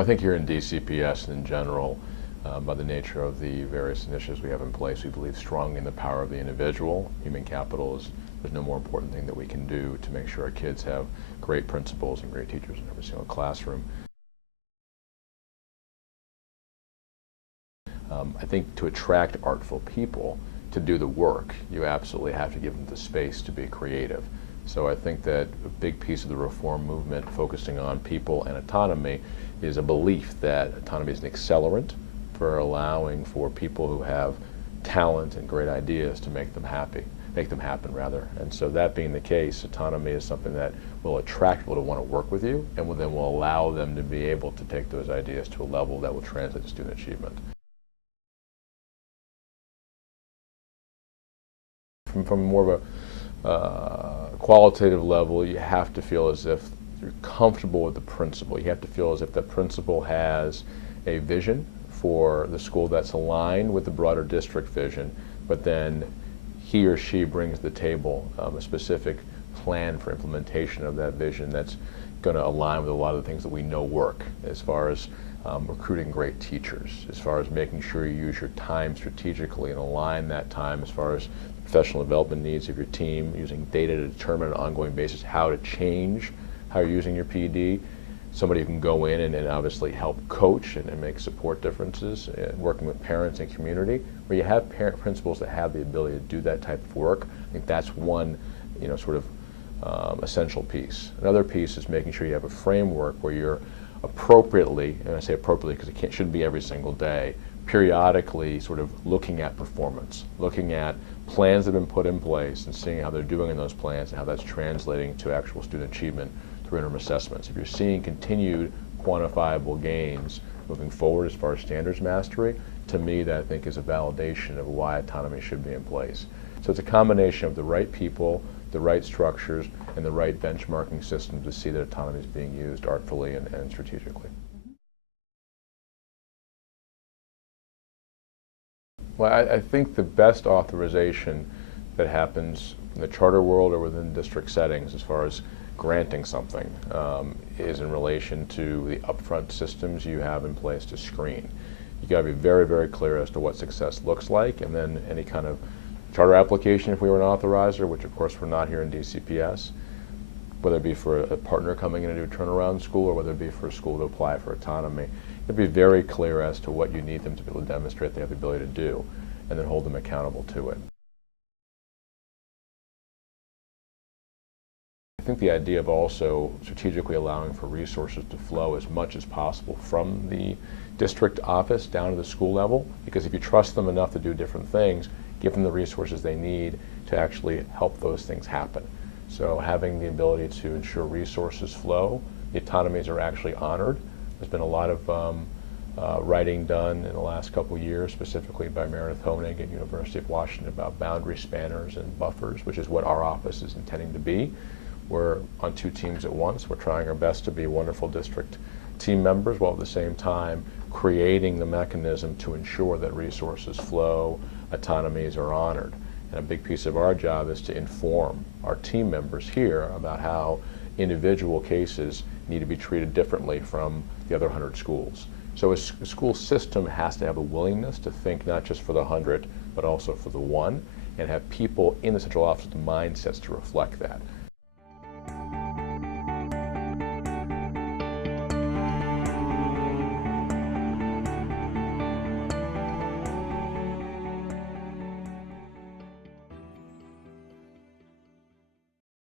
Well, I think here in DCPS and in general, by the nature of the various initiatives we have in place, we believe strongly in the power of the individual. Human capital is, there's no more important thing that we can do to make sure our kids have great principals and great teachers in every single classroom. I think to attract artful people to do the work, you absolutely have to give them the space to be creative. So I think that a big piece of the reform movement focusing on people and autonomy is a belief that autonomy is an accelerant for allowing for people who have talent and great ideas to make them happen rather. And so that being the case, autonomy is something that will attract people to want to work with you and then will allow them to be able to take those ideas to a level that will translate to student achievement. From more of a qualitative level, you have to feel as if you're comfortable with the principal. You have to feel as if the principal has a vision for the school that's aligned with the broader district vision, but then he or she brings to the table a specific plan for implementation of that vision that's going to align with a lot of the things that we know work, as far as recruiting great teachers, as far as making sure you use your time strategically and align that time as far as professional development needs of your team, using data to determine on an ongoing basis how to change how you're using your PD. Somebody who can go in and obviously help coach and make support differences, and working with parents and community, where you have principals that have the ability to do that type of work. I think that's one, sort of essential piece. Another piece is making sure you have a framework where you're appropriately, and I say appropriately because it shouldn't be every single day, periodically sort of looking at performance, looking at plans that have been put in place and seeing how they're doing in those plans and how that's translating to actual student achievement through interim assessments. If you're seeing continued quantifiable gains moving forward as far as standards mastery, to me that I think is a validation of why autonomy should be in place. So it's a combination of the right people, the right structures, and the right benchmarking system to see that autonomy is being used artfully and strategically. Well, I think the best authorization that happens in the charter world or within district settings as far as granting something is in relation to the upfront systems you have in place to screen. You got to be very, very clear as to what success looks like, and then any kind of charter application if we were an authorizer, which of course we're not here in DCPS, whether it be for a partner coming in to do a turnaround school or whether it be for a school to apply for autonomy. You'd be very clear as to what you need them to be able to demonstrate they have the ability to do, and then hold them accountable to it. I think the idea of also strategically allowing for resources to flow as much as possible from the district office down to the school level, because if you trust them enough to do different things, give them the resources they need to actually help those things happen. So having the ability to ensure resources flow, the autonomies are actually honored. There's been a lot of writing done in the last couple of years, specifically by Meredith Honig at University of Washington, about boundary spanners and buffers, which is what our office is intending to be. We're on two teams at once. We're trying our best to be wonderful district team members while at the same time creating the mechanism to ensure that resources flow, autonomies are honored. And a big piece of our job is to inform our team members here about how individual cases need to be treated differently from the other 100 schools. So a school system has to have a willingness to think not just for the 100, but also for the one, and have people in the central office with mindsets to reflect that.